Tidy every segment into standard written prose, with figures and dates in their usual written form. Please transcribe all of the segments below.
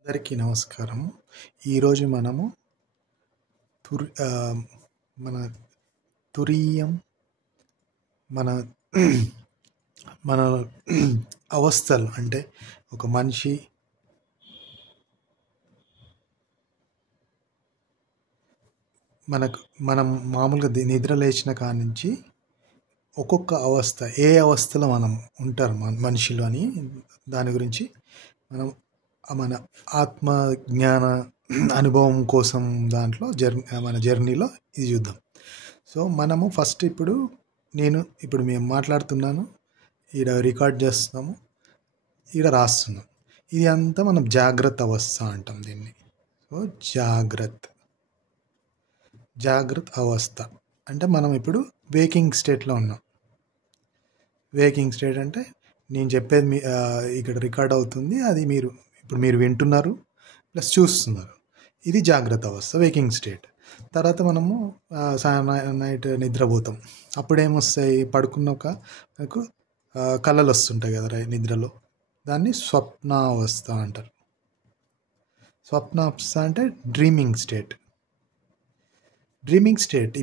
అందరికీ నమస్కారం. ఈరోజు మనము తుర్ మన తురీయం మన మన అవస్థలు అంటే ఒక మనిషి మనం మామూలుగా నిద్ర లేచిన కాడ నుంచి ఒక్కొక్క అవస్థ ఏ అవస్థలో మనం ఉంటారు మనిషిలో అని దాని గురించి మనం మన ఆత్మ జ్ఞాన అనుభవం కోసం దాంట్లో మన జర్నీలో ఇది చూద్దాం. సో మనము ఫస్ట్ ఇప్పుడు మేము మాట్లాడుతున్నాను, ఈడ రికార్డ్ చేస్తున్నాము, ఈడ రాస్తున్నాం. ఇది అంతా మనం జాగ్రత్త అవస్థ అంటాం దీన్ని. సో జాగ్రత్త అవస్థ అంటే మనం ఇప్పుడు వేకింగ్ స్టేట్లో ఉన్నాం. వేకింగ్ స్టేట్ అంటే నేను చెప్పేది ఇక్కడ రికార్డ్ అవుతుంది, అది మీరు వింటున్నారు ప్లస్ చూస్తున్నారు. ఇది జాగ్రత్త అవస్థ, వేకింగ్ స్టేట్. తర్వాత మనము నైట్ నిద్రపోతాం. అప్పుడు ఏమొస్తాయి, పడుకున్నాక మనకు కళలు వస్తుంటాయి కదా నిద్రలో, దాన్ని స్వప్నావస్థ అంటారు. స్వప్నావస్థ అంటే డ్రీమింగ్ స్టేట్.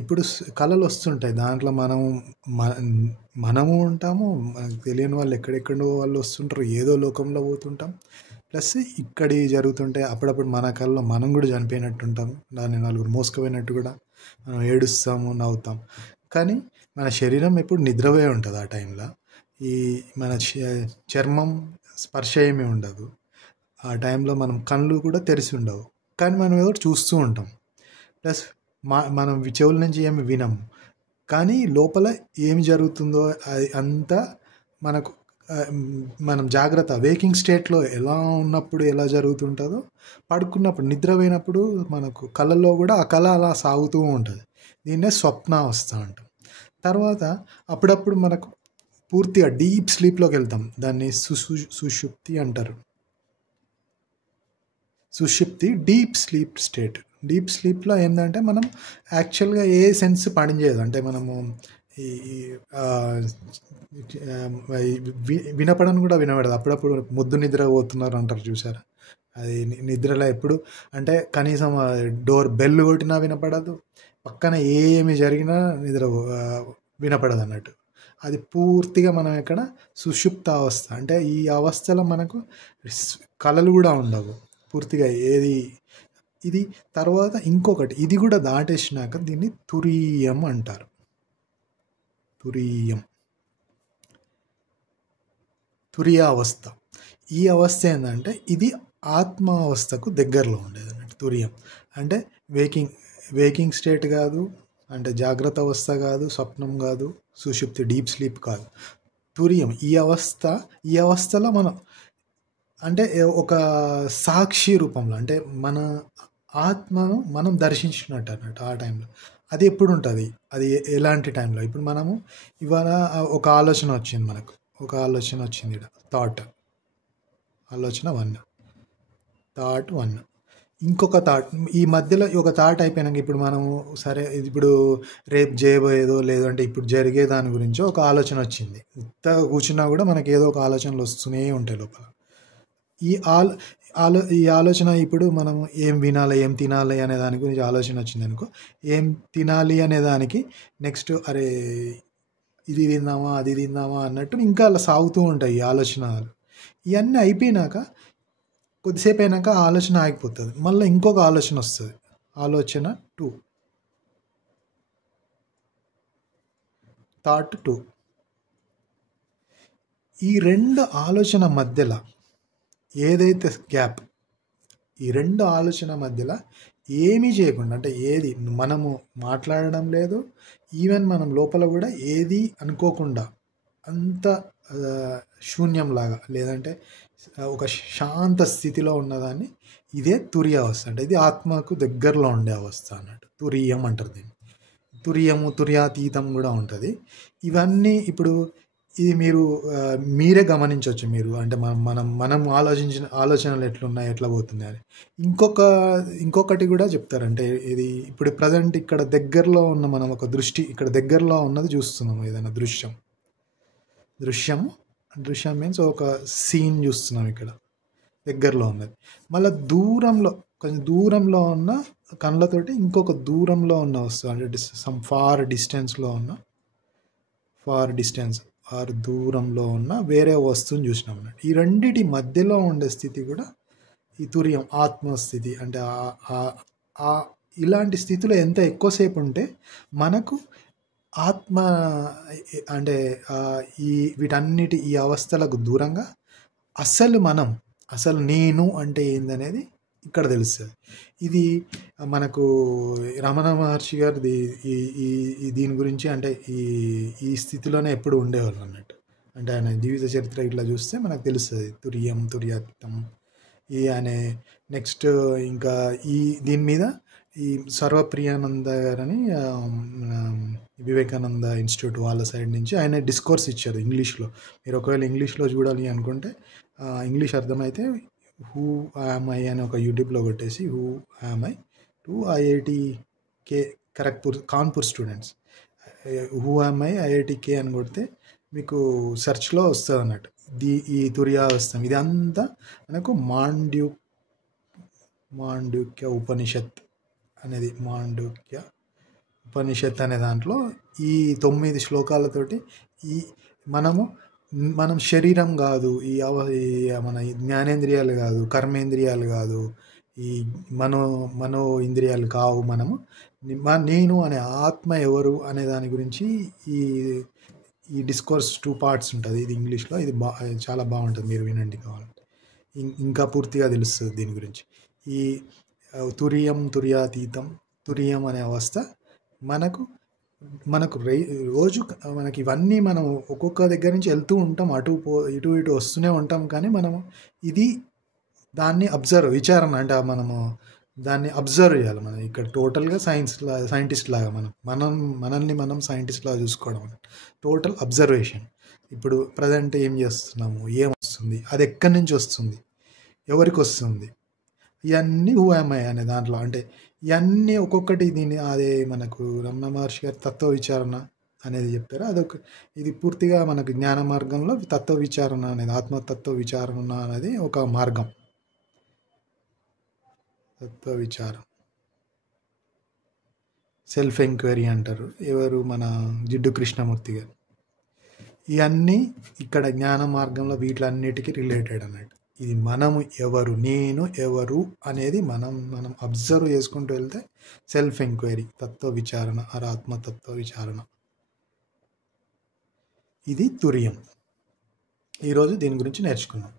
ఇప్పుడు కళలు వస్తుంటాయి, దాంట్లో మనము ఉంటాము, మనకు తెలియని వాళ్ళు ఎక్కడెక్కడో వాళ్ళు వస్తుంటారు, ఏదో లోకంలో పోతుంటాం. ప్లస్ ఇక్కడి జరుగుతుంటే అప్పుడప్పుడు మన కళలో మనం కూడా చనిపోయినట్టు ఉంటాం, దాన్ని నలుగురు మోసుకుపోయినట్టు కూడా మనం ఏడుస్తాము, నవ్వుతాం. కానీ మన శరీరం ఎప్పుడు నిద్రపోయి ఉంటుంది. ఆ టైంలో మన చర్మం స్పర్శ ఏమీ ఉండదు. ఆ టైంలో మనం కళ్ళు కూడా తెరిచి ఉండవు, కానీ మనం ఏదో చూస్తూ ఉంటాం. ప్లస్ మనం చెవుల నుంచి ఏమి వినము, కానీ లోపల ఏమి జరుగుతుందో అది అంతా మనం జాగ్రత్త వేకింగ్ స్టేట్లో ఎలా ఉన్నప్పుడు ఎలా జరుగుతుంటుందో, పడుకున్నప్పుడు నిద్రపోయినప్పుడు మనకు కళల్లో కూడా ఆ కళ అలా సాగుతూ ఉంటుంది. దీన్నే స్వప్నావస్థ అంటాం. తర్వాత అప్పుడప్పుడు మనకు పూర్తిగా డీప్ స్లీప్లోకి వెళ్తాం, దాన్ని సుషుప్తి అంటారు. సుషుప్తి డీప్ స్లీప్ స్టేట్. డీప్ స్లీప్లో ఏంటంటే మనం యాక్చువల్గా ఏ సెన్స్ పనిచేయదు. అంటే మనము వినపడని కూడా వినపడదు. అప్పుడప్పుడు ముద్దు నిద్ర పోతున్నారు అంటారు చూసారా, అది నిద్రలో ఎప్పుడు అంటే కనీసం డోర్ బెల్ కొట్టినా వినపడదు, పక్కన ఏమి జరిగినా వినపడదు అన్నట్టు. అది పూర్తిగా మనం ఎక్కడ సుషుప్త అవస్థ అంటే ఈ అవస్థలో మనకు కళలు కూడా ఉండవు పూర్తిగా ఇది. తర్వాత ఇంకొకటి, ఇది కూడా దాటేసినాక దీన్ని తురీయం అంటారు. తురియావస్థ. ఈ అవస్థ ఏంటంటే ఇది ఆత్మావస్థకు దగ్గరలో ఉండేది అన్నట్టు. తురియం అంటే వేకింగ్ స్టేట్ కాదు, అంటే జాగ్రత్త అవస్థ కాదు, స్వప్నం కాదు, సుషుప్తి డీప్ స్లీప్ కాదు, తురియం. ఈ అవస్థలో మనం అంటే ఒక సాక్షి రూపంలో, అంటే మన ఆత్మను మనం దర్శించినట్టు అన్నట్టు ఆ టైంలో. అది ఎప్పుడు ఉంటుంది, అది ఎలాంటి టైంలో? ఇప్పుడు మనము ఇవాళ ఒక ఆలోచన వచ్చింది, మనకు ఒక ఆలోచన వచ్చింది, ఇక్కడ ఆలోచన 1 ఇంకొక థాట్ ఈ మధ్యలో ఒక థాట్ అయిపోయినాక ఇప్పుడు మనము సరే ఇప్పుడు రేపు చేయబోయేదో లేదంటే ఇప్పుడు జరిగే దాని గురించో ఒక ఆలోచన వచ్చింది. కూర్చున్నా కూడా మనకి ఏదో ఒక ఆలోచనలు వస్తూనే ఉంటాయి లోపల. ఈ ఆలోచన ఇప్పుడు మనము ఏం వినాలి, ఏం తినాలి అనే దాని గురించి ఆలోచన వచ్చింది అనుకో, ఏం తినాలి అనే దానికి నెక్స్ట్ అరే ఇది తిందామా అది తిందామా అన్నట్టు ఇంకా అలా సాగుతూ ఉంటాయి ఈ ఆలోచనలు. ఇవన్నీ అయిపోయినాక కొద్దిసేపు అయినాక ఆలోచన ఆగిపోతుంది, మళ్ళీ ఇంకొక ఆలోచన వస్తుంది, ఆలోచన 2, థాట్ 2. ఈ రెండు ఆలోచన మధ్యలో ఏదైతే గ్యాప్, ఈ రెండు ఆలోచన మధ్యలో ఏమీ చేయకుండా, అంటే ఏది మనము మాట్లాడడం లేదు, ఈవెన్ మనం లోపల కూడా ఏది అనుకోకుండా అంత శూన్యంలాగా లేదంటే ఒక శాంత స్థితిలో ఉన్నదాన్ని ఇదే తురియ అవస్థ. అంటే ఇది ఆత్మకు దగ్గరలో ఉండే అవస్థ అన్నట్టు. తురియం అంటారు దీన్ని. తుర్యాతీతం కూడా ఉంటుంది. ఇవన్నీ ఇప్పుడు ఇది మీరే గమనించవచ్చు. అంటే మనం ఆలోచించిన ఆలోచనలు ఎట్లున్నాయి, ఎట్లా పోతున్నాయి అని. ఇంకొకటి కూడా చెప్తారంటే ఇది ఇప్పుడు ప్రజెంట్ ఇక్కడ దగ్గరలో ఉన్న మనం ఒక దృష్టి ఇక్కడ దగ్గరలో ఉన్నది చూస్తున్నాము, ఏదైనా దృశ్యం మీన్స్ ఒక సీన్ చూస్తున్నాం ఇక్కడ దగ్గరలో ఉన్నది. మళ్ళీ దూరంలో కొంచెం దూరంలో ఉన్న కళ్ళతోటి ఇంకొక దూరంలో ఉన్న వస్తువు అంటే సమ్ ఫార్ డిస్టెన్స్ ఆర్ దూరంలో ఉన్న వేరే వస్తువుని చూసినాం అన్నట్టు. ఈ రెండిటి మధ్యలో ఉండే స్థితి కూడా ఈ తురియం ఆత్మస్థితి. అంటే ఇలాంటి స్థితిలో ఎంత ఎక్కువసేపు ఉంటే మనకు ఆత్మ అంటే ఈ వీటన్నిటి ఈ అవస్థలకు దూరంగా అసలు నేను అంటే ఏందనేది ఇక్కడ తెలుస్తుంది. ఇది మనకు రమణ మహర్షి గారు దీని గురించి అంటే ఈ స్థితిలోనే ఎప్పుడు ఉండేవాళ్ళు అన్నట్టు. అంటే ఆయన జీవిత చరిత్ర ఇట్లా చూస్తే మనకు తెలుస్తుంది తురియం తుర్యాతీతం అనే. నెక్స్ట్ ఇంకా దీని మీద ఈ సర్వప్రియానంద గారని వివేకానంద ఇన్స్టిట్యూట్ వాళ్ళ సైడ్ నుంచి ఆయన డిస్కోర్స్ ఇచ్చారు ఇంగ్లీష్లో. మీరు ఒకవేళ ఇంగ్లీష్లో చూడాలి అనుకుంటే ఇంగ్లీష్ అర్థమైతే హూ యామ్ ఐ అని ఒక యూట్యూబ్లో కొట్టేసి who am I to IIT-K Kanpur students who am I IIT-K అని కొడితే మీకు సెర్చ్లో వస్తుంది అన్నట్టు ఈ తుర్యావస్థం. ఇదంతా మనకు మాండుక్య ఉపనిషత్ అనేది మాండుక్య ఉపనిషత్ అనే దాంట్లో ఈ 9 శ్లోకాలతోటి మనం శరీరం కాదు, మన జ్ఞానేంద్రియాలు కాదు, కర్మేంద్రియాలు కాదు, ఈ మనో ఇంద్రియాలు కావు. నేను అనే ఆత్మ ఎవరు అనే దాని గురించి ఈ డిస్కోర్స్ 2 పార్ట్స్ ఉంటుంది. ఇది ఇంగ్లీష్లో. ఇది చాలా బాగుంటుంది, మీరు వినండి కావాలంటే ఇంకా పూర్తిగా తెలుస్తుంది దీని గురించి. ఈ తురియం తుర్యాతీతం తురియం అనే అవస్థ మనకు రోజు మనకి ఇవన్నీ మనం ఒక్కొక్క దగ్గర నుంచి వెళ్తూ ఉంటాం, ఇటు వస్తూనే ఉంటాం. కానీ మనము దాన్ని విచారణ అంటే దాన్ని అబ్జర్వ్ చేయాలి. మనం ఇక్కడ టోటల్గా సైంటిస్ట్ లాగా మనల్ని మనం సైంటిస్ట్ లాగా చూసుకోవడం టోటల్ అబ్జర్వేషన్. ఇప్పుడు ప్రజెంట్ ఏం చేస్తున్నాము, ఏం వస్తుంది, అది ఎక్కడి నుంచి వస్తుంది, ఎవరికి వస్తుంది, ఇవన్నీ హూ యామ్ ఐ అనే దాంట్లో అంటే ఇవన్నీ ఒక్కొక్కటి అదే మనకు రమణ మహర్షి గారు తత్వ విచారణ అనేది చెప్పారు. ఇది పూర్తిగా మనకు జ్ఞాన మార్గంలో తత్వ విచారణ అనేది ఆత్మతత్వ విచారణ అనేది ఒక మార్గం. తత్వ విచారం సెల్ఫ్ ఎంక్వైరీ అంటారు. ఎవరు? మన జిడ్డు కృష్ణమూర్తి గారు. ఇవన్నీ ఇక్కడ జ్ఞాన మార్గంలో వీటిలన్నిటికీ రిలేటెడ్ అన్నట్టు. ఇది మనము ఎవరు, నేను ఎవరు అనేది మనం అబ్జర్వ్ చేసుకుంటూ వెళ్తే సెల్ఫ్ ఎంక్వైరీ, తత్వ విచారణ ఆత్మతత్వ విచారణ. ఇది తురియం. ఈరోజు దీని గురించి నేర్చుకున్నాం.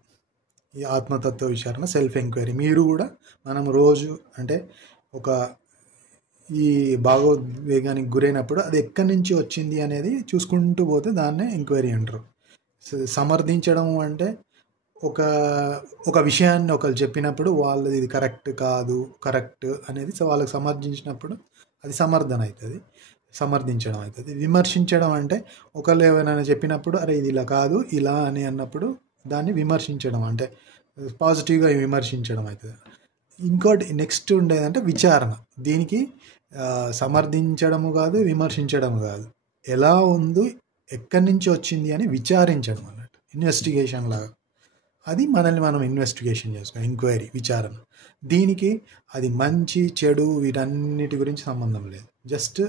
ఈ ఆత్మతత్వ విచారణ, సెల్ఫ్ ఎంక్వైరీ. మీరు కూడా మనం రోజు అంటే ఈ భావోద్వేగానికి గురైనప్పుడు అది ఎక్కడి నుంచి వచ్చింది అనేది చూసుకుంటూ పోతే దాన్నే ఎంక్వైరీ అంటారు. సమర్థించడం అంటే ఒక విషయాన్ని ఒకరు చెప్పినప్పుడు వాళ్ళది ఇది కరెక్ట్ అనేది వాళ్ళకి సమర్థించినప్పుడు అది సమర్థించడం అవుతుంది. విమర్శించడం అంటే ఒకళ్ళు ఏమైనా చెప్పినప్పుడు అరే ఇది ఇలా కాదు ఇలా అని అన్నప్పుడు దాన్ని విమర్శించడం అంటే పాజిటివ్గా విమర్శించడం అవుతుంది. ఇంకోటి నెక్స్ట్ ఉండేదంటే విచారణ. దీనికి సమర్థించడము కాదు, విమర్శించడము కాదు, ఎలా ఉంది, ఎక్కడి నుంచి వచ్చింది అని విచారించడం అన్నట్టు. ఇన్వెస్టిగేషన్ లాగా అది మనల్ని మనం ఇన్వెస్టిగేషన్ చేసుకోవాలి, ఎంక్వైరీ, విచారణ. దీనికి అది మంచి చెడు వీటన్నిటి గురించి సంబంధం లేదు. జస్ట్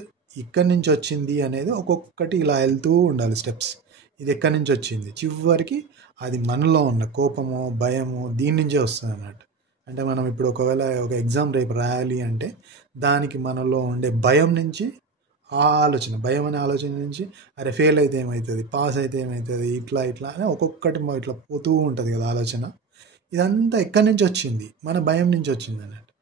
ఇక్కడి నుంచి వచ్చింది అనేది ఒక్కొక్కటి ఇలా వెళ్తూ ఉండాలి స్టెప్స్. ఇది ఎక్కడి నుంచి వచ్చింది, చివరికి అది మనలో ఉన్న కోపము, భయము దీని నుంచే వస్తుంది అన్నట్టు. అంటే మనం ఇప్పుడు ఒకవేళ ఒక ఎగ్జామ్ రేపు రాయాలి అంటే దానికి మనలో ఉండే భయం నుంచి భయం అనే ఆలోచన నుంచి అరే ఫెయిల్ అయితే ఏమవుతుంది, పాస్ అయితే ఏమవుతుంది, ఇట్లా అని ఒక్కొక్కటి ఇట్లా పోతూ ఉంటుంది కదా ఆలోచన. ఇదంతా ఎక్కడి నుంచి వచ్చింది, మన భయం నుంచి వచ్చింది అన్నట్టు.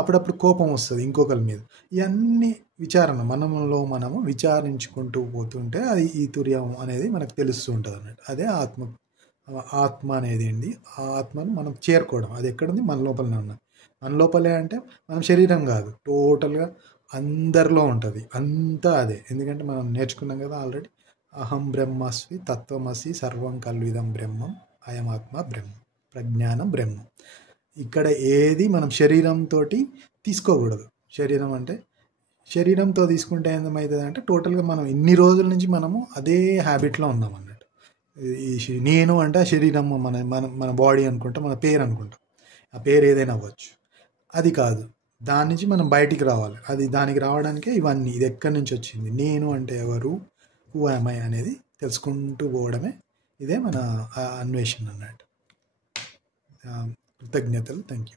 అప్పుడప్పుడు కోపం వస్తుంది ఇంకొకరి మీద. ఇవన్నీ విచారణ, మనము విచారించుకుంటూ పోతుంటే అది ఈ తుర్యం అనేది మనకు తెలుస్తూ ఉంటుంది అన్నట్టు. అదే ఆత్మ అనేది ఏంటి, ఆ ఆత్మను మనం చేరుకోవడం. అది ఎక్కడుంది, మన లోపలనే ఉన్నది. మన లోపలే అంటే మనం శరీరం కాదు, టోటల్గా అందరిలో ఉంటుంది, అంతా అదే. ఎందుకంటే మనం నేర్చుకున్నాం కదా ఆల్రెడీ, అహం బ్రహ్మస్మి తత్వమసి సర్వం కల్విదం బ్రహ్మం అయమాత్మ బ్రహ్మం ప్రజ్ఞానం బ్రహ్మం. ఇక్కడ ఏది మనం శరీరంతో తీసుకోకూడదు. శరీరంతో తీసుకుంటే ఏమవుతుంది అంటే టోటల్గా మనం ఇన్ని రోజుల నుంచి మనము అదే హ్యాబిట్లో ఉన్నాం అన్నట్టు. నేను అంటే ఆ శరీరం, మన మన మన బాడీ అనుకుంటాం, మన పేరు అనుకుంటాం. ఆ పేరు ఏదైనా అవ్వచ్చు. అది కాదు, దాని నుంచి మనం బయటికి రావాలి. అది దానికి రావడానికే ఇవన్నీ. ఇది ఎక్కడి నుంచి వచ్చింది, నేను అంటే ఎవరు, హూ యామ్ ఐ అనేది తెలుసుకుంటూ పోవడమే ఇదే మన అన్వేషణ అన్నట్టు. కృతజ్ఞతలు. Thank you.